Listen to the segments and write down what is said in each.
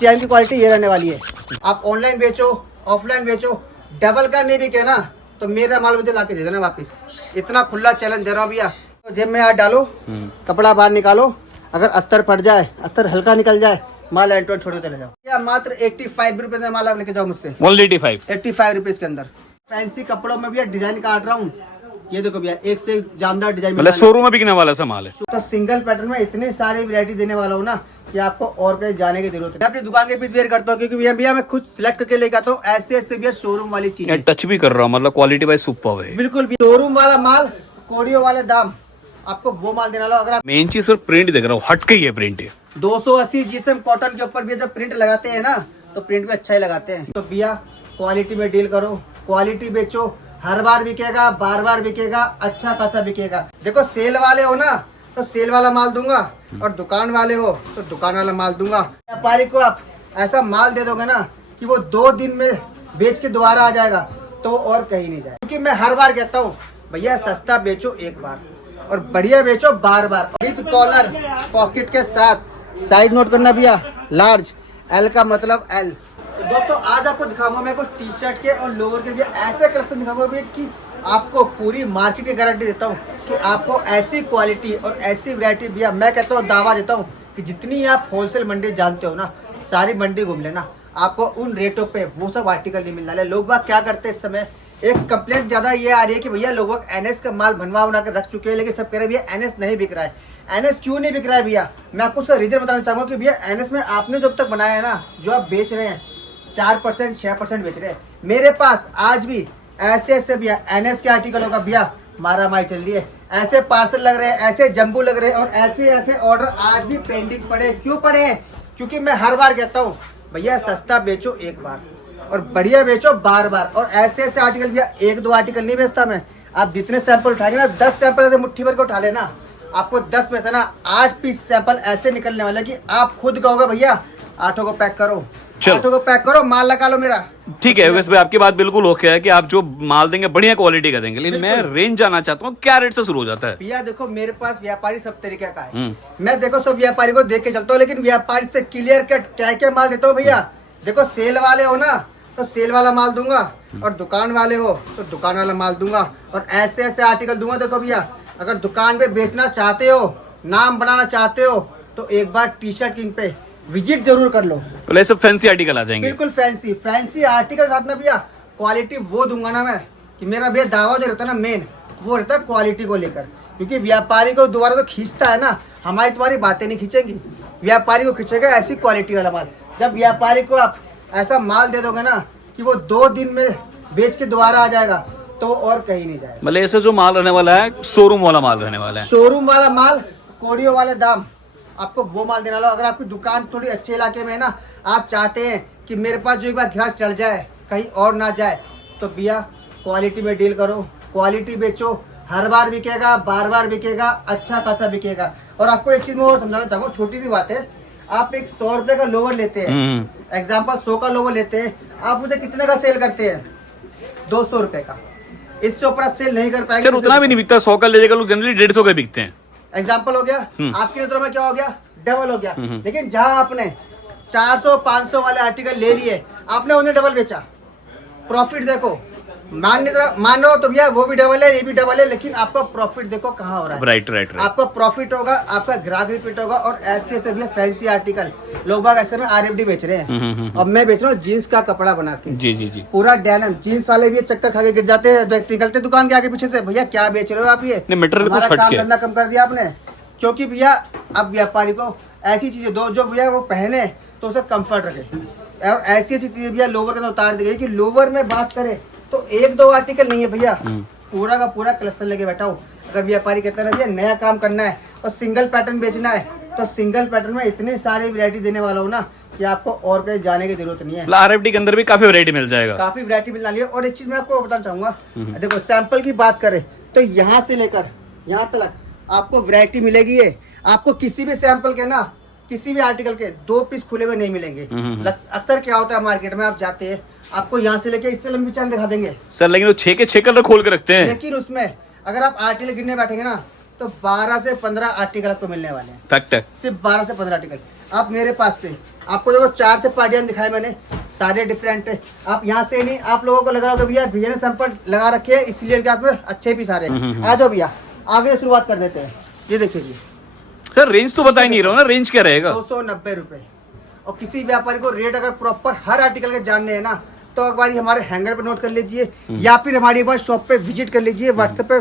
चैन की क्वालिटी ये रहने वाली है। आप ऑनलाइन बेचो, ऑफलाइन बेचो, डबल का नहीं बिके ना तो मेरा माल मुझे ला के दे देना वापिस। इतना खुला चैलेंज दे रहा हूँ भैया। तो जेब में हाथ डालो, कपड़ा बाहर निकालो, अगर अस्तर फट जाए, अस्तर हल्का निकल जाए, माल एंटोन छोड़ के चले जाओ। या मात्र 85 रुपए में माल आप लेके जाओ मुझसे। 85 रुपीज के अंदर फैंसी कपड़ों में भैया डिजाइन काट रहा हूँ। ये देखो भैया, एक से जानदार डिजाइन, मतलब शोरूम में बिकने वाला सामान है। तो सिंगल पैटर्न में इतने सारे वैरायटी देने वाला हूँ ना कि आपको और कहीं जाने की जरूरत है। मैं अपनी दुकान के बीच वेयर करता हूँ क्योंकि भैया मैं खुद सिलेक्ट करके लेके आता हूँ ऐसे ऐसे भैया शोरूम वाली चीज। टच भी कर रहा हूँ, मतलब क्वालिटी वाइज सुपर है। बिल्कुल भी शोरूम वाला माल, कोडियो वाले दाम, आपको वो माल देना लो। अगर आप मेन चीज सर प्रिंट देख रहा हूँ, हट के ही है प्रिंट है। 280 जीएसएम कॉटन के ऊपर भी जब प्रिंट लगाते हैं ना तो प्रिंट में अच्छा ही लगाते हैं। तो भैया क्वालिटी में डील करो, क्वालिटी बेचो, हर बार बिकेगा, बार बार बिकेगा, अच्छा खासा बिकेगा। देखो सेल वाले हो ना तो सेल वाला माल दूंगा, और दुकान वाले हो तो दुकान वाला माल दूंगा। व्यापारी को आप ऐसा माल दे दोगे ना कि वो 2 दिन में बेच के दोबारा आ जाएगा तो और कहीं नहीं जाएगा। क्योंकि मैं हर बार कहता हूँ भैया सस्ता बेचो एक बार और बढ़िया बेचो बार बार। विद कॉलर पॉकेट के साथ। साइज नोट करना भैया, लार्ज, एल का मतलब एल। तो दोस्तों आज आपको दिखाऊंगा मैं कुछ टी शर्ट के और लोअर के भी ऐसे कलेक्शन दिखाऊंगा भैया कि आपको पूरी मार्केट की गारंटी देता हूँ कि आपको ऐसी क्वालिटी और ऐसी वैरायटी भैया मैं कहता हूँ, दावा देता हूँ कि जितनी आप होलसेल मंडी जानते हो ना, सारी मंडी घूम लेना, आपको उन रेटों पे वो सब आर्टिकल नहीं मिलने वाले। लोग बाग क्या करते हैं इस समय, एक कंप्लेंट ज्यादा ये आ रही है कि भैया लोग एनएस का माल बनवा बना कर रख चुके हैं, लेकिन सब कह रहे हैं भैया एनएस नहीं बिक रहा है। एनएस क्यों नहीं बिक रहा है भैया, मैं आपको उसका रीजन बताना चाहूंगा कि भैया एनएस में आपने जब तक बनाया है ना, जो आप बेच रहे हैं 4% 6% बेच रहे हैं। मेरे पास आज भी ऐसे ऐसे भैया एनएस के आर्टिकल होगा भैया, मारा मारी चल रही है, ऐसे पार्सल लग रहे हैं, ऐसे जंबू लग रहे हैं, और ऐसे ऐसे ऑर्डर आज भी पेंडिंग पड़े। क्यों पड़े हैं? क्योंकि मैं हर बार कहता हूँ भैया सस्ता बेचो एक बार और बढ़िया बेचो बार बार। और ऐसे ऐसे आर्टिकल भैया 1-2 आर्टिकल नहीं बेचता मैं। आप जितने सैंपल उठाएंगे ना, 10 सैंपल ऐसे मुट्ठी भर के उठा लेना, आपको 10 में से ना 8 पीस सैंपल ऐसे निकलने वाले कि आप खुद कहोगे भैया 8 को पैक करो, 8 को पैक करो, माल लगा लो मेरा। ठीक है वैसे आपकी बात बिल्कुल ओके है कि आप जो माल देंगे बढ़िया क्वालिटी का देंगे, लेकिन मैं रेंज जाना चाहता हूँ क्या रेट से शुरू हो जाता है? भैया देखो मेरे पास व्यापारी सब तरीके का है। मैं देखो सब व्यापारी को देख के चलता हूँ, लेकिन व्यापारी से क्लियर कट क्या माल देता हूँ भैया। देखो सेल वाले हो ना तो सेल वाला माल दूंगा, और दुकान वाले हो तो दुकान वाला माल दूंगा, और ऐसे ऐसे आर्टिकल दूंगा। देखो भैया अगर दुकान पे बेचना चाहते हो, नाम बनाना चाहते हो, तो एक बार टी शर्ट किंग पे विजिट जरूर कर लो। तो सब फैंसी आर्टिकल आ जाएंगे। बिल्कुल फैंसी आर्टिकल साथ में भैया क्वालिटी वो दूंगा ना मैं, कि मेरा भैया दावा जो रहता है ना मेन, वो रहता है क्वालिटी को लेकर। क्योंकि व्यापारी को दोबारा तो खींचता है ना, हमारी तुम्हारी बातें नहीं खींचेंगी, व्यापारी को खींचेगा ऐसी क्वालिटी वाला माल। जब व्यापारी को आप ऐसा माल दे दोगे ना कि वो 2 दिन में बेच के दोबारा आ जाएगा तो और कहीं नहीं जाएगा। मतलब ऐसे जो माल रहने वाला है शोरूम वाला माल रहने वाला है। शोरूम वाला माल, कोडियो वाले दाम, आपको वो माल देना लो। अगर आपकी दुकान थोड़ी अच्छे इलाके में है ना, आप चाहते हैं कि मेरे पास जो एक बार ग्राहक चढ़ जाए कहीं और ना जाए, तो भैया क्वालिटी में डील करो, क्वालिटी बेचो, हर बार बिकेगा, बार बार बिकेगा, अच्छा खासा बिकेगा। और आपको एक चीज मैं और समझाना चाहूँगा, छोटी सी बात है। आप एक 100 रुपए का लोवर लेते हैं, एग्जाम्पल 100 का लोवर लेते हैं, आप मुझे कितने का सेल करते हैं? 200 रुपए का। इससे ऊपर आप सेल नहीं कर पाएंगे। उतना भी नहीं बिकता, 100 का ले जाएगा लोग जनरली 150 के बिकते हैं। एग्जाम्पल हो गया, आपकी नजरों में क्या हो गया? डबल हो गया। लेकिन जहां आपने 400-500 वाले आर्टिकल ले लिए, आपने उन्हें डबल बेचा, प्रॉफिट देखो। मानो तो भैया वो भी डबल है, ये भी डबल है, लेकिन आपका प्रॉफिट देखो कहाँ हो रहा है। राइट। आपका प्रॉफिट होगा, आपका ग्राहक रिपीट होगा। और ऐसे ऐसे भैया फैंसी आर्टिकल लोग बाग ऐसे में RFD बेच रहे हैं, और मैं बेच रहा हूँ जीन्स का कपड़ा बना के। जी पूरा डेनिम। जीन्स वाले भी चक्कर खा के गिर जाते हैं, निकलते दुकान के आगे पीछे से, भैया क्या बेच रहे हो आप? ये काम करना कम कर दिया आपने। क्योंकि भैया अब व्यापारी को ऐसी चीजें दो जो भैया वो पहने तो उसे कंफर्ट रखे। और ऐसी ऐसी चीजें भैया लोवर के अंदर उतार दी गई कि लोवर में बात करें तो 1-2 आर्टिकल नहीं है भैया, पूरा का पूरा क्लस्टर लेके बैठा हूँ। अगर व्यापारी कहता है भैया नया काम करना है और सिंगल पैटर्न बेचना है, तो सिंगल पैटर्न में इतनी सारी वैरायटी देने वाला हूँ ना कि आपको और कहीं जाने की जरूरत नहीं है। RFD के अंदर भी काफी वैरायटी मिल जाएगा, काफी वैरायटी मिलने वाली है। और एक चीज मैं आपको बताना चाहूंगा, देखो सैंपल की बात करें तो यहाँ से लेकर यहाँ तक आपको वैरायटी मिलेगी। है आपको किसी भी सैंपल के ना, किसी भी आर्टिकल के 2 पीस खुले हुए नहीं मिलेंगे। अक्सर क्या होता है मार्केट में, आप जाते हैं, आपको यहाँ से लेके इससे लंबी चाल दिखा देंगे सर, लेकिन वो 6 के 6 कलर खोल के रखते हैं। लेकिन उसमें अगर आप आर्टिकल गिनने बैठेंगे ना तो 12 से 15 आर्टिकल आपको मिलने वाले हैं। फैक्ट है। सिर्फ 12 से 15 आर्टिकल आप मेरे पास से, आपको देखो 4 से पार्टियां दिखाए मैंने, सारे डिफरेंट है। आप यहाँ से नहीं, आप लोगों को लगा होगा भैया भैया ने सैंपल लगा रखे हैं इसलिए आप में अच्छे भी सारे। आ जाओ भैया आगे शुरुआत कर देते हैं। ये देखिए जी सर रेंज तो बता ही नहीं रहा हूँ ना, रेंज क्या रहेगा? 290 रुपए। और किसी व्यापारी को रेट अगर प्रॉपर हर आर्टिकल के जानने हैं ना, तो एक बार हमारे हैंगर पे नोट कर लीजिए या फिर हमारी एक बार शॉप पे विजिट कर लीजिए। व्हाट्सएप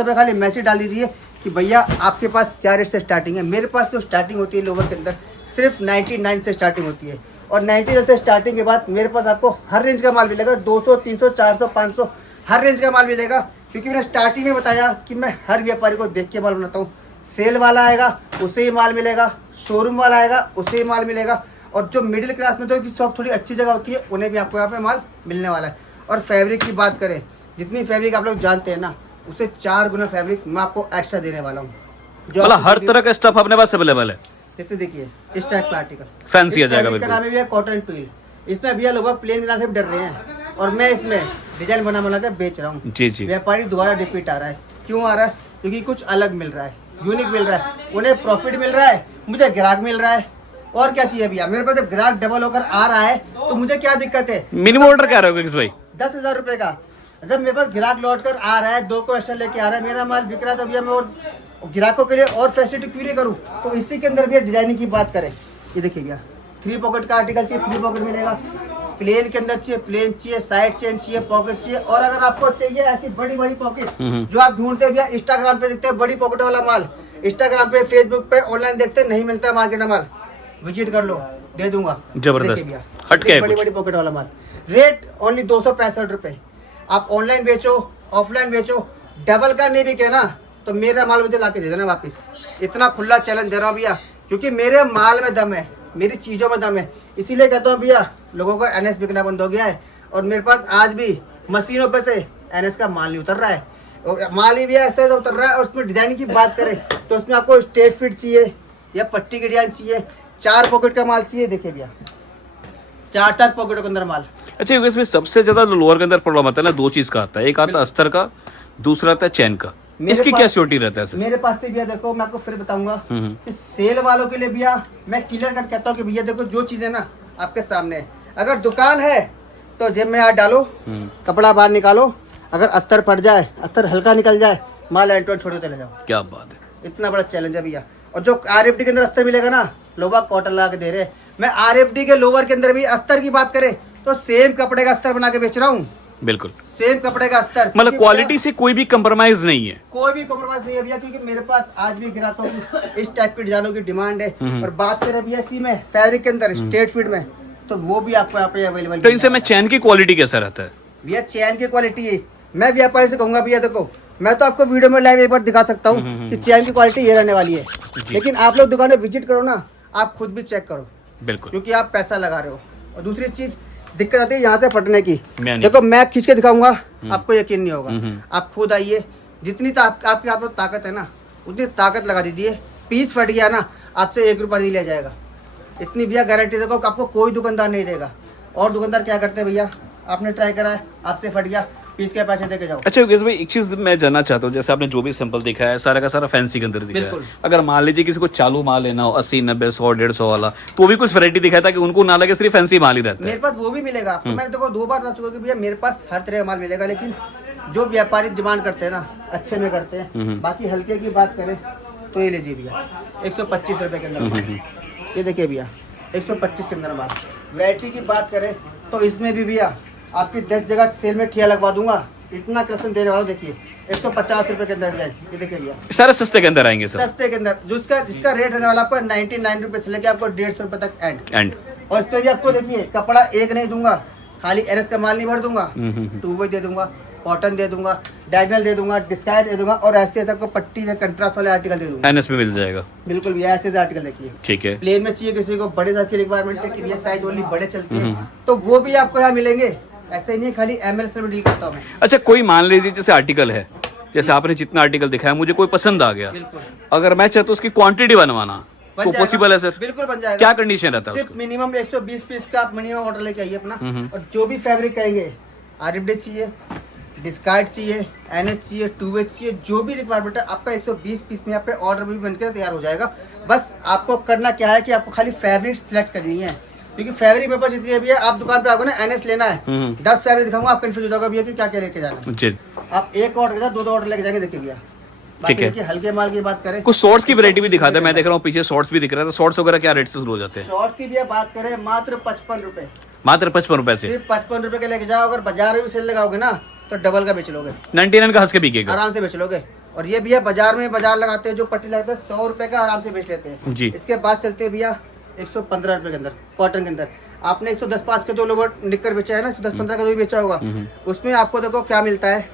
पे खाली मैसेज डाल दीजिए कि भैया आपके पास क्या रेट से स्टार्टिंग है। मेरे पास जो स्टार्टिंग होती है लोवर के अंदर सिर्फ 99 से स्टार्टिंग होती है, और 99 से स्टार्टिंग के बाद मेरे पास आपको हर रेंज का माल मिलेगा। 200, 300, 400, 500 हर रेंज का माल मिलेगा। क्योंकि मैंने स्टार्टिंग में बताया कि मैं हर व्यापारी को देख के माल बनाता हूँ। सेल वाला आएगा उसे ही माल मिलेगा, शोरूम वाला आएगा उसे ही माल मिलेगा, और जो मिडिल क्लास में जो शॉप थोड़ी अच्छी जगह होती है उन्हें भी आपको यहाँ पे माल मिलने वाला है। और फैब्रिक की बात करें, जितनी फैब्रिक आप लोग जानते हैं ना, उसे 4 गुना फैब्रिक मैं आपको एक्स्ट्रा देने वाला हूँ। मतलब हर तरह का स्टफ अपने पास अवेलेबल है। जैसे देखिए इस टाइप का आर्टिकल फैंसी आ जाएगा बिल्कुल। नाम है भैया कॉटन ट्विल। इसमें भैया लोग प्लेन बिना से डर रहे हैं, और मैं इसमें डिजाइन बना के बेच रहा हूँ। जी जी। व्यापारी दोबारा रिपीट आ रहा है। क्यों आ रहा है? क्योंकि कुछ अलग मिल रहा है, यूनिक मिल रहा है, उन्हें प्रॉफिट मिल रहा है, मुझे ग्राहक मिल रहा है। और क्या चाहिए भैया? मेरे पास जब ग्राहक डबल होकर आ रहा है तो मुझे क्या दिक्कत है? मिनिमम ऑर्डर क्या रहेगा किस भाई? 10,000 रुपए का। जब मेरे पास ग्राहक लौट कर आ रहा है, 2 को एक्स्ट्रा लेके आ रहा है, मेरा माल बिक रहा है, तो भैया मैं और ग्राहकों के लिए और फैसिलिटी क्यों नहीं करूँ? तो इसी के अंदर भैया डिजाइनिंग की बात करें, ये देखिए भैया 3 पॉकेट का आर्टिकल चाहिए 3 पॉकेट मिलेगा। प्लेन के अंदर चाहिए प्लेन चाहिए, साइड चेन चाहिए, पॉकेट चाहिए। और अगर आपको चाहिए ऐसी बड़ी बड़ी पॉकेट जो आप ढूंढते हैं भैया, इंस्टाग्राम पे देखते हैं बड़ी पॉकेट वाला माल, इंस्टाग्राम पे फेसबुक पे ऑनलाइन देखते हैं नहीं मिलता मार्केट में माल, विजिट कर लो, दे दूंगा। जबरदस्त हटके है बड़ी कुछ। बड़ी पॉकेट वाला माल, रेट ओनली 265 रुपए। आप ऑनलाइन बेचो ऑफलाइन बेचो, डबल का नहीं बिके ना तो मेरा माल मुझे लाके दे देना वापस। इतना खुला चैलेंज दे रहा हूँ भैया, क्योंकि मेरे माल में दम है, मेरी चीजों में दम है। इसीलिए कहता हूँ भैया लोगों को एनएस बिकना बंद हो गया है, और मेरे पास आज भी मशीनों पे से एनएस का माल नहीं उतर रहा है। और माल ही भैया ऐसे उतर रहा है। और उसमें डिजाइनिंग की बात करें तो उसमें आपको स्ट्रेट फिट चाहिए या पट्टी की डिजाइन चाहिए, 4 पॉकेट का माल चाहिए। देखिए भैया 4 पॉकेटों के अंदर माल। अच्छा योगेश भाई, सबसे ज्यादा लोअर के अंदर प्रॉब्लम आता है ना, 2 चीज का आता है, एक आता है अस्तर का, दूसरा आता है चैन का। इसकी क्या श्योरिटी रहता है सर? मेरे पास से भैया देखो, मैं आपको फिर बताऊंगा कि सेल वालों के लिए भैया मैं क्लियर कट कहता हूँ कि भैया देखो जो चीज है ना आपके सामने है। अगर दुकान है तो जेब में हाथ डालो, कपड़ा बाहर निकालो, अगर अस्तर फट जाए, अस्तर हल्का निकल जाए, माल एंटोन छोड़ चले जाओ। क्या बात है, इतना बड़ा चैलेंज है भैया। और जो आरएफडी के अंदर अस्तर मिलेगा ना, लोग कॉटन लगा के दे रहे हैं। मैं आरएफडी के लोवर के अंदर भी अस्तर की बात करें तो सेम कपड़े का अस्तर बना के बेच रहा हूँ। बिल्कुल सेम कपड़े का अस्तर, मतलब क्वालिटी से कोई भी कंप्रोमाइज नहीं है। कोई भी कॉम्प्रोमाइज नहीं है भैया, क्योंकि मेरे पास आज भी ग्राहकों की इस टाइप की डिजाइनों की डिमांड है। और बात करें भैया इसी में फैब्रिक के अंदर स्ट्रेट फिट में, तो वो भी आपको यहाँ पे अवेलेबल। तो इनसे मैं चैन की क्वालिटी कैसा रहता है? भैया चैन की क्वालिटी है, मैं व्यापारी से कहूंगा भैया देखो, मैं तो आपको वीडियो में लाइव एक बार दिखा सकता हूँ कि चैन की क्वालिटी ये रहने वाली है, लेकिन आप लोग दुकान में विजिट करो ना, आप खुद भी चेक करो। बिल्कुल, क्योंकि आप पैसा लगा रहे हो। और दूसरी चीज दिक्कत आती है यहाँ से फटने की। नहीं। देखो मैं खींच के दिखाऊंगा, आपको यकीन नहीं होगा। आप खुद आइए, जितनी आपके हाथ में ताकत है ना उतनी ताकत लगा दीजिए। पीस फट गया ना, आपसे 1 रुपया नहीं लिया जाएगा। इतनी भैया गारंटी देखो, आपको कोई दुकानदार नहीं देगा। और दुकानदार क्या करते हैं भैया, आपने ट्राई करा है, आपसे फट गया, पीस के पैसे देके जाओ। अच्छा योगेश भाई, एक चीज मैं जानना चाहता हूँ, जैसे आपने जो भी सैंपल दिखाया है सारा का सारा फैंसी के अंदर दिखाया है। अगर मान लीजिए किसी को चालू माल लेना हो 80, 90, 100, 150 वाला, तो भी कुछ वैरायटी दिखाया था कि उनको ना लगे सिर्फ फैंसी माल ही रहता है। मेरे पास वो भी मिलेगा। मैंने देखो 2 बार बता चुका कि भैया मेरे पास हर तरह का माल मिलेगा, लेकिन जो व्यापारी डिमांड करते हैं ना अच्छे में करते हैं। बाकी हल्के की बात करें तो ये लीजिए भैया 125 रुपए के अंदर, ये देखिए भैया 125 के अंदर माल। वैरायटी की बात करें तो इसमें भी भैया आपकी 10 जगह सेल में ठिया लगवा दूंगा, इतना कलेक्शन देने वाला। देखिए 150 रुपए के अंदर डिजाइन, ये देखिए भैया सारे सस्ते के अंदर आएंगे सर। सस्ते के अंदर, जिसका रेट रहने वाला आपको 99 रुपए से लेके आपको 150 रुपए तक एंड। और इस पर भी आपको देखिए कपड़ा एक नहीं दूंगा, खाली एनएस का माल नहीं भर दूंगा, 2 वे दे दूंगा, कॉटन दे दूंगा, डायगनल दे दूंगा, डिस्काइड दे दूंगा, और ऐसे आपको पट्टी में कंट्रास्ट वाले आर्टिकल दे दूंगा। एनएस में मिल जाएगा। बिल्कुल भैया ऐसे आर्टिकल देखिए। ठीक है, प्लेन में चाहिए किसी को, बड़े साइज की रिक्वायरमेंट है कि ये साइज ओनली बड़े चलते हैं, तो वो भी आपको यहाँ मिलेंगे। ऐसे ही नहीं खाली एमएल से डील करता हूँ मैं। अच्छा कोई मान लीजिए जैसे आर्टिकल है, जैसे आपने जितना आर्टिकल दिखाया मुझे कोई पसंद आ गया, अगर मैं चाहता हूँ उसकी क्वांटिटी बनवाना तो पॉसिबल है सर? बिल्कुल बन जाएगा। क्या कंडीशन रहता है सिर्फ उसका? मिनिमम 120 पीस का आप मिनिमम ऑर्डर लेके आइए अपना, और जो भी फैब्रिक कहेंगे, आरएफडी चाहिए, डिस्कार्ड चाहिए, एनएच चाहिए, 2H चाहिए, जो भी रिक्वायरमेंट है आपका 120 पीस में यहाँ पे ऑर्डर भी बनकर तैयार हो जाएगा। बस आपको करना क्या है कि आपको खाली फैब्रिक सिलेक्ट करनी है, क्योंकि फैब्रिक मेरे पास इतनी है, आप दुकान पे आओगे ना एनएस लेना है, 10 फैब्रिक दिखाऊंगा, आप कंफ्यूज हो जाओगे भैया कि क्या क्या लेके जाना है। जी आप एक ऑर्डर दो ऑर्डर लेके जाएंगे, देखिए भैया। ठीक है। देखिए हल्के माल की बात करें, कुछ शॉर्ट्स की वैरायटी भी दिखाते हैं, मैं देख रहा हूँ पीछे शॉर्ट्स भी दिख रहा है, तो शॉर्ट्स वगैरह क्या रेट से शुरू हो जाते हैं? शॉर्ट की भी बात करें मात्र 55 रुपए, मात्र 55 रुपए से, सिर्फ 55 रुपए के लेके जाओ। अगर बाजार में भी सेल लगाओगे ना तो डबल का बेच लोगे, 99 का हंस के बिकेगा, आराम से बेच लोगे। और ये भैया बाजार में बाजार लगाते हैं, जो पट्टी लगाते हैं 100 रुपए का आराम से बेच लेते हैं जी। इसके बाद चलते हैं भैया 115 रुपए के अंदर, कॉटन के अंदर। आपने 110-5 का जो लोग निक्कर बेचा है ना, 110-15 का जो भी बेचा होगा, उसमें आपको देखो क्या मिलता है,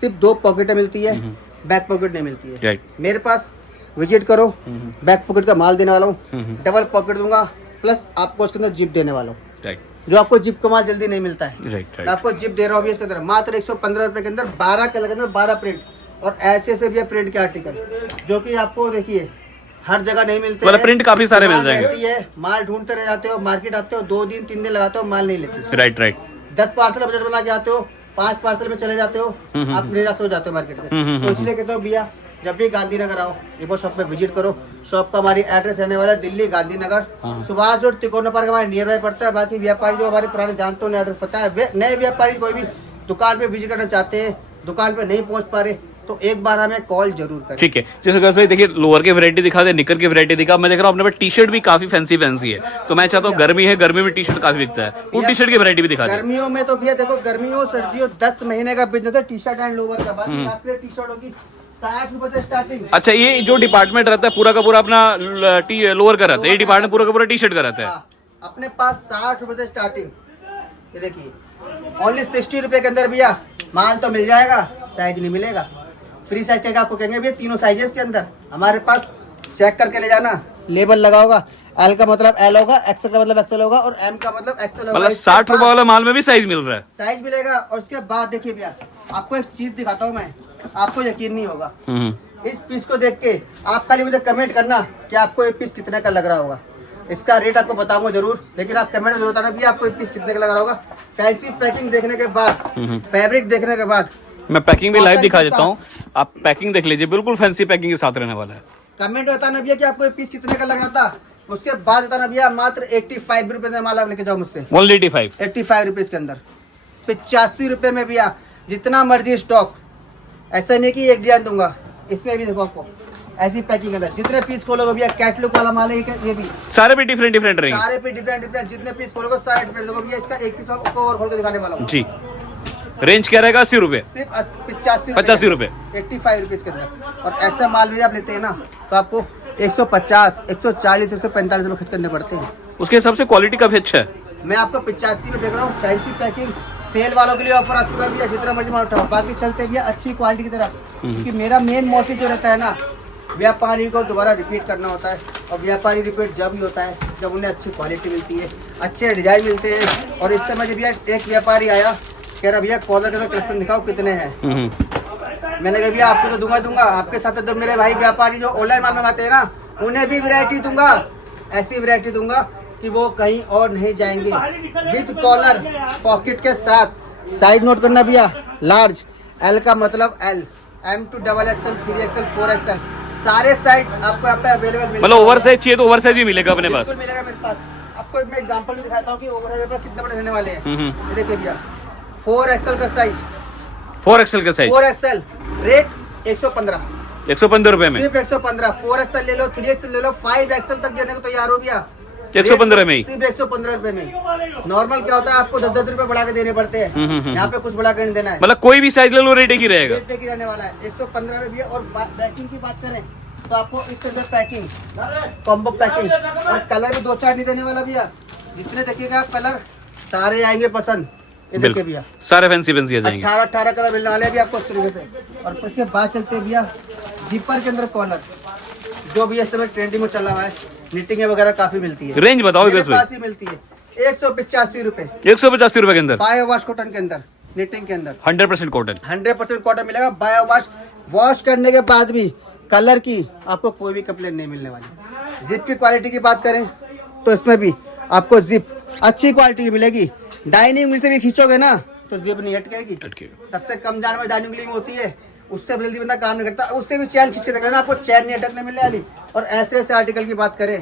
सिर्फ 2 पॉकेटें मिलती है, बैक पॉकेट नहीं मिलती है। राइट। मेरे पास विजिट करो, बैक पॉकेट का माल देने वाला हूँ, डबल पॉकेट दूंगा, प्लस आपको उसके अंदर जिप देने वाला हूँ, राइट जो आपको जिप का माल जल्दी नहीं मिलता है। राइट मैं आपको जिप दे रहा हूँ अभी इसके अंदर मात्र 115 रुपए के अंदर, 12 कलर के अंदर 12 प्रिंट, और ऐसे से भी प्रिंट के आर्टिकल जो कि आपको देखिए हर जगह नहीं मिलते मतलब प्रिंट काफी सारे मिल जाएंगे। है, माल ढूंढते रह जाते हो, मार्केट आते हो 2 दिन 3 दिन लगाते हो, माल नहीं लेते। Right right. 10 पार्सल बजट बना के आते हो, 5 पार्सल में चले जाते हो, आप निराश हो जाते हो मार्केट से। तो इसलिए कहते हो भैया जब भी गांधीनगर आओ एक शॉप पे विजिट करो। शॉप का हमारी एड्रेस रहने वाला है दिल्ली गांधीनगर, सुभाष रोड तिकोना पार्क हमारे नियर बाय पड़ता है। बाकी व्यापारी जो हमारे पुराने जानते हो, एड्रेस पता है, नए व्यापारी कोई भी दुकान पे विजिट करना चाहते हैं, दुकान पे नहीं पहुंच पा रहे, तो एक बार हमें कॉल जरूर करें। ठीक है। जैसे गैस भाई देखिए लोअर की वैरायटी दिखा दे, निकर की वैरायटी दिखा, मैं देख रहा हूँ अपने पास टी शर्ट भी काफी फैंसी है, तो मैं चाहता हूँ गर्मी है, गर्मी में टी शर्ट काफी बिकता है, वो टी शर्ट की वैरायटी भी दिखा दे। गर्मियों में तो भैया देखो, गर्मियों सर्दियों 10 महीने का बिजनेस है टी शर्ट एंड लोअर का। बाकी आपके टी शर्ट होगी 60 रुपए से स्टार्टिंग। अच्छा, ये जो डिपार्टमेंट रहता है पूरा का पूरा अपना लोअर का रहता है, ये डिपार्टमेंट पूरा का पूरा टी शर्ट का रहता है। अपने पास 60 रुपए से स्टार्टिंग, ये देखिए ओनली 60 रुपए के अंदर भैया माल तो मिल जाएगा, साइज नहीं मिलेगा। फ्री साइज चेक आपको कहेंगे भैया, तीनों साइजेस के अंदर हमारे पास चेक करके ले जाना, लेबल लगा होगा, एल का मतलब एल होगा, एक्सएल का मतलब एक्सएल होगा, और एम का मतलब एक्सएल होगा। मतलब 60 रुपए वाला माल में भी साइज मिल रहा है, साइज मिलेगा। और उसके बाद देखिए भैया आपको एक चीज दिखाता हूँ मैं, आपको यकीन नहीं होगा। इस पीस को देख के आप खाली मुझे कमेंट करना कि आपको ये पीस कितने का लग रहा होगा। इसका रेट आपको बताऊंगा जरूर, लेकिन आप कमेंट जरूर बताना भी आपको ये पीस कितने का लग रहा होगा। फैंसी पैकिंग देखने के बाद, फैब्रिक देखने के बाद, मैं पैकिंग भी लाइव दिखा देता हूँ, आप पैकिंग देख लीजिए, बिल्कुल फैंसी पैकिंग के साथ रहने वाला है। कमेंट बताना भैया कि आपको ये पीस कितने का लग रहा था। उसके बाद बताना भैया मात्र 85 रुपए में माल आप लेके जाओ मुझसे, 85 रुपीज के अंदर, 85 रुपए में भैया जितना मर्जी स्टॉक। ऐसा नहीं कि एक डिजाइन दूंगा, इसमें भी देखो आपको ऐसी पैकिंग के अंदर जितने पीस खोलोगे भैया, कैटलॉग वाला माल है ये भी, सारे भी डिफरेंट रहेंगे, सारे पे डिफरेंट जितने पीस खोलोगे सारे डिफरेंट। देखो भैया इसका एक पीस आपको और खोल के दिखाने वाला हूँ जी। रेंज क्या रहेगा? 80 रुपए, सिर्फ 85 रुपए, 85 रुपीज के अंदर। और ऐसा माल भी आप लेते हैं ना तो आपको 150, 140, 145 रुपए खर्च करने पड़ते हैं। उसके हिसाब से क्वालिटी काफी अच्छा है। मैं आपको 85 में देख रहा हूँ, फैंसी पैकिंग सेल वालों के लिए ऑफर आ चुका है भैया, जितना मर्जी माल उठाओ। बाकी चलते भैया अच्छी क्वालिटी की तरफ, क्योंकि मेरा मेन मोटिव जो रहता है ना, व्यापारी को दोबारा रिपीट करना होता है। और व्यापारी रिपीट जब ही होता है जब उन्हें अच्छी क्वालिटी मिलती है, अच्छे डिजाइन मिलते हैं। और इस समय भैया एक व्यापारी आया, कह रहा भैया कॉलर के कलेक्शन दिखाओ कितने हैं। मैंने कहा भैया आपको तो दूंगा, आपके साथ तो मेरे भाई व्यापारी जो ऑनलाइन माल मंगाते हैं ना, उन्हें भी वैरायटी दूंगा, ऐसी वैरायटी दूंगा कि वो कहीं और नहीं जाएंगे, विद कॉलर पॉकेट के साथ। साइज नोट करना भैया, लार्ज, एल का मतलब L, M two double XL, 3XL, 4XL, सारे साइज आपको यहाँ पे अवेलेबल मिलेगा। मतलब ओवर साइज चाहिए तो ओवर साइज भी मिलेगा अपने पास, बिल्कुल मिलेगा मेरे पास। आपको मैं एग्जांपल भी दिखाता हूँ कि ओवर साइज पे कितने बड़े रहने वाले हैं। ये देखिए भैया 4XL का साइज, 4XL का साइज, 4XL रेट 115, 115 रुपए में, सिर्फ 115। 4XL ले लो, 3XL ले लो, 5XL तक देने को तैयार हो गया 115 में ही, सिर्फ 115 रुपए में। नॉर्मल क्या होता है आपको 10-10 रुपए बढ़ा के देने पड़ते हैं, यहाँ पे कुछ बढ़ा के नहीं देना है। मतलब कोई भी साइज ले लो रेट एक ही रहेगा, रेट एक ही रहने वाला है 115 में भी। और पैकिंग की बात करें तो आपको इस तरह पैकिंग, कॉम्बो पैकिंग, और कलर भी 2-4 नहीं देने वाला भैया। जितने देखिएगा कलर सारे आएंगे पसंद। ये देखिए भैया सारे फैंसी आ जाएंगे, 18 कलर मिलने वाले भी आपको इस तरीके से। और उसके बाद चलते हैं भैया जिपर के अंदर कॉलर, जो भी इस समय ट्रेंडिंग में चल रहा है, निटिंग वगैरह काफी मिलती है। रेंज बताओ मेरे पास ही मिलती है 185 रुपए, 185 रुपए के अंदर, बायो वॉश कॉटन के अंदर, निटिंग के अंदर 100% कॉटन, 100% कॉटन मिलेगा। बायो वॉश करने के बाद भी कलर की आपको कोई भी कंप्लेंट नहीं मिलने वाली। जिप की क्वालिटी की बात करें तो इसमें भी आपको जिप अच्छी क्वालिटी की मिलेगी। डाइनिंग में से भी खींचोगे ना तो जेब नहीं अटकेगी। लटके सबसे कम जान में डाइनिंग में होती है, उससे जल्दी बंदा काम नहीं करता, उससे भी चैन खींच के रखना, आपको चैन नहीं अटकने मिलने वाली। और ऐसे ऐसे आर्टिकल की बात करें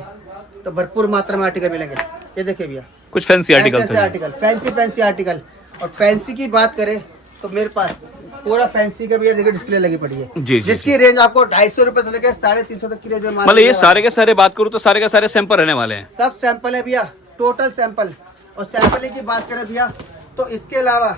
तो भरपूर मात्रा में आर्टिकल मिलेंगे। ये देखिए भैया कुछ फैंसी आर्टिकल्स हैं। Article fancy article. और फैंसी की बात करें तो मेरे पास पूरा फैंसी का भी देखिए डिस्प्ले लगी पड़ी है, जी, जिसकी रेंज आपको 250 रुपए से लेकर 350 तक की रेंज में मतलब ये सारे के सारे बात करूँ तो सारे के सारे सैंपल रहने वाले हैं। सब सैंपल है भैया, टोटल सैंपल। और सैंपल की बात करें भैया तो इसके अलावा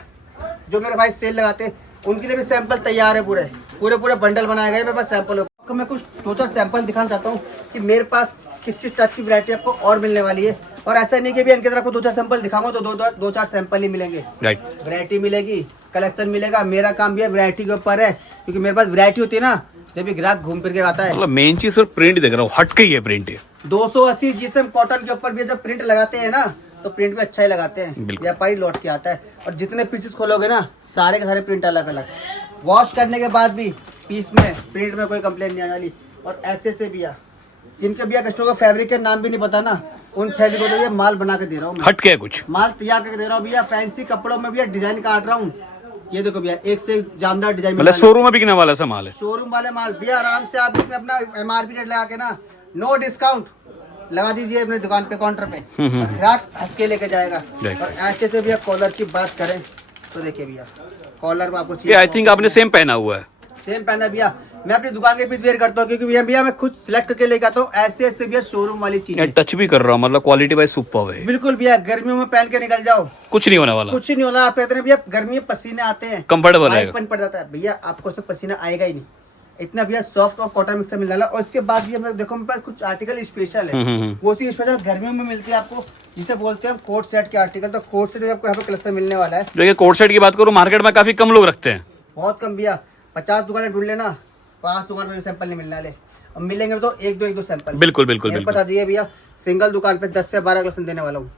जो मेरे भाई सेल लगाते हैं उनके लिए भी सैंपल तैयार है, पूरे बंडल बनाए गए। मेरे पास सैंपल आपको मैं कुछ 2-4 सैंपल दिखाना चाहता हूँ कि मेरे पास किस टाइप की वैरायटी आपको और मिलने वाली है। और ऐसा नहीं कि भी इनके अंदर आपको 2-4 सैंपल दिखाऊंगा तो 2-4 सैंपल ही मिलेंगे। राइट, वैरायटी मिलेगी, कलेक्शन मिलेगा। मेरा काम भी है वैरायटी के ऊपर है, क्योंकि मेरे पास वैरायटी होती है ना, जब भी ग्राहक घूम फिर के आता है। मतलब मेन चीज सिर्फ प्रिंट देख रहा हूँ, हट के ही है प्रिंट है। 280 जीएसएम कॉटन के ऊपर भी जब प्रिंट लगाते हैं ना तो प्रिंट भी अच्छा ही लगाते हैं, बिल्कुल। व्यापारी लौट के आता है। और जितने पीसेस खोलोगे ना सारे के सारे प्रिंट अलग अलग, वॉश करने के बाद भी पीस में प्रिंट में कोई कंप्लेन नहीं आने वाली। और ऐसे से भी जिनके भी कस्टमर को फैब्रिक के नाम भी नहीं पता ना, उन फैब्रिक को ये माल बना के दे रहा हूँ, हट के कुछ माल तैयार करके दे रहा हूँ भैया। फैंसी कपड़ों में भी डिजाइन काट रहा हूँ, ये देखो भैया एक से एक जानदार डिजाइन। मतलब शोरूम में बिकने वाला सा माल है, शोरूम वाले माल भैया। आराम से आप इसमें अपना MRP रेट लगा के ना, नो डिस्काउंट लगा दीजिए अपनी दुकान पे, काउंटर पे, ग्राहक हंस के लेके जाएगा। और ऐसे से भैया कॉलर की बात करें तो देखिए भैया कॉलर में आपको ये आई थिंक आपने सेम पहना हुआ है। सेम पहना भैया, मैं अपनी दुकान के पीस वेयर करता हूँ, क्योंकि भैया मैं खुद सिलेक्ट करके लेके आता हूँ। ऐसे ऐसे भैया शोरूम वाली चीज टच भी कर रहा हूँ, मतलब क्वालिटी वाइज सुपर है। बिल्कुल भैया, गर्मियों में पहन के निकल जाओ, कुछ नहीं होने वाला, कुछ नहीं होना। आप कहते हैं भैया गर्मी में पसीने आते हैं, कंफर्टेबल है, पड़ जाता है भैया, आपको उससे पसीना आएगा ही नहीं। इतना भैया सॉफ्ट और कॉटन मिक्सर मिल रहा है। और उसके बाद भी हमें देखो मेरे पास कुछ आर्टिकल स्पेशल है, वो सी स्पेशल गर्मियों में मिलती है आपको, जिसे बोलते हैं कोट सेट के आर्टिकल। तो कोट सेट आपको यहाँ पे कलेक्शन मिलने वाला है। देखिए कोट सेट की बात करूँ मार्केट में काफी कम लोग रखते हैं, बहुत कम भैया। 50 दुकानें ढूंढ लेना, 5 दुकान पे सैंपल नहीं मिलने वाले, और मिलेंगे तो एक दो सैंपल। बिल्कुल बिल्कुल मेरे बिल्कुल। बता दीजिए भैया, सिंगल दुकान पे 10 से 12 कलेक्शन देने वाला हूँ।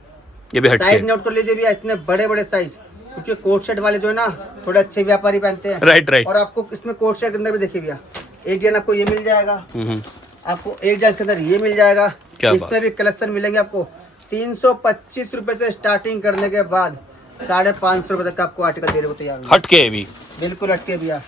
ये भी हट साइज के, नोट कर लीजिए भैया, इतने बड़े बड़े साइज, क्योंकि कोट सेट वाले जो है ना थोड़े अच्छे व्यापारी पहनते हैं। Right right. और आपको इसमें कोट सेट के अंदर भी देखिए भैया, एक डिजाइन आपको ये मिल जाएगा, आपको एक डिजाइन के अंदर ये मिल जाएगा। इसमें भी कलेक्शन मिलेंगे आपको 325 रुपए से स्टार्टिंग करने के बाद 550 रुपए तक का आपको आर्टिकल देने को तैयार हूँ। हट के भी बिल्कुल हटके भैया,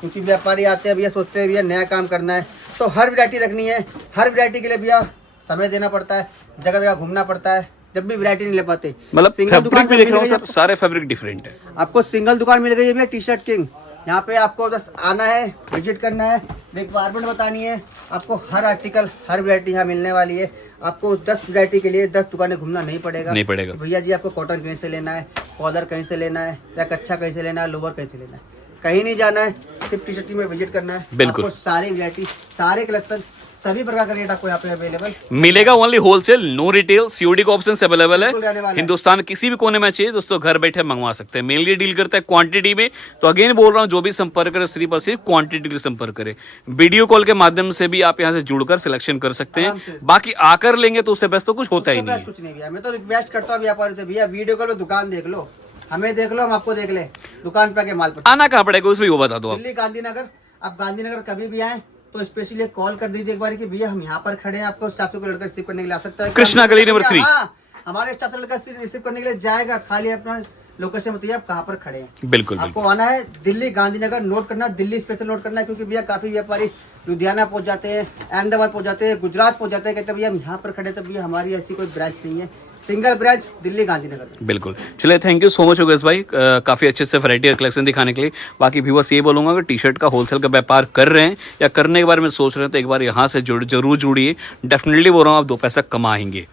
क्योंकि व्यापारी आते हैं भैया, सोचते हैं भैया नया काम करना है, तो हर वैरायटी रखनी है। हर वैरायटी के लिए भैया समय देना पड़ता है, जगह जगह घूमना पड़ता है, जब भी वैरायटी नहीं ले पाते। मतलब सिंगल दुकान फैब्रिक भी देख रहा हूँ, सब सारे फैब्रिक डिफरेंट है। आपको सिंगल दुकान मिल गई है भैया टी-शर्ट किंग। यहाँ पे आपको बस आना है, विजिट करना है, रिक्वायरमेंट बतानी है, आपको हर आर्टिकल हर वैरायटी यहाँ मिलने वाली है। आपको 10 वैरायटी के लिए 10 दुकानें घूमना नहीं पड़ेगा। भैया जी आपको कॉटन कहीं से लेना है, कॉलर कहीं से लेना है, या कच्छा कहीं से लेना है, लोवर कहीं से लेना है, कहीं नहीं जाना है, सिर्फ टी-शर्ट में विजिट करना है। बिल्कुल। आपको सारी वैरायटी, सारे कलेक्शन, सभी प्रकार का रेट आपको यहाँ पे अवेलेबल मिलेगा। Only wholesale, no retail, COD का ऑप्शन अवेलेबल है। है। हिंदुस्तान किसी भी कोने में चाहिए दोस्तों, घर बैठे मंगवा सकते हैं। मेनली डील करता है क्वांटिटी में, तो अगेन बोल रहा हूँ, जो भी संपर्क करे सिर्फ और सिर्फ क्वांटिटी के लिए संपर्क करे। वीडियो कॉल के माध्यम से भी आप यहाँ से जुड़कर सिलेक्शन कर सकते हैं। बाकी आकर लेंगे तो उससे बेस्ट तो कुछ होता ही नहीं है। कुछ नहीं भैया, मैं तो रिक्वेस्ट करता हूँ व्यापारी से, भैया वीडियो कॉल में दुकान देख लो, हमें देख लो, हम आपको देख ले, दुकान पे आके माल पर आना कहाँ पड़ेगा उसमें वो बता दो। दिल्ली गांधीनगर, आप गांधीनगर कभी भी आए तो स्पेशली कॉल कर दीजिए एक बार कि भैया हम यहाँ पर खड़े हैं, आपको स्टाफ से कोई लड़का रिसीव करने के लिए आ सकता है। कृष्णा गली नंबर 3। हाँ, हमारे स्टाफ से लड़का रिसीव करने के लिए जाएगा, खाली अपना लोकेशन बताइए आप कहाँ पर खड़े हैं। बिल्कुल आपको आना है दिल्ली गांधीनगर, नोट करना, दिल्ली स्पेशल नोट करना है, क्योंकि भैया काफी व्यापारी लुधियाना पहुंच जाते हैं, अहमदाबाद पहुंच जाते हैं, गुजरात पहुंच जाते हैं, कहते हैं भैया हम यहाँ पर खड़े, तो भैया हमारी ऐसी कोई ब्रांच नहीं है, सिंगल ब्रांच दिल्ली गांधीनगर में। बिल्कुल। चलिए, thank you so much Yogesh भाई, काफ़ी अच्छे से वैरायटी और कलेक्शन दिखाने के लिए। बाकी व्यूअर्स ये बोलूँगा कि टी शर्ट का होलसेल का व्यापार कर रहे हैं या करने के बारे में सोच रहे हैं तो एक बार यहाँ से जरूर जुड़िए। डेफिनेटली बोल रहा हूँ, आप 2 पैसा कमाएंगे।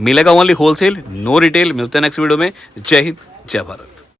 मिलेगा ओनली होलसेल, नो रिटेल। मिलते हैं नेक्स्ट वीडियो में। जय हिंद, जय भारत।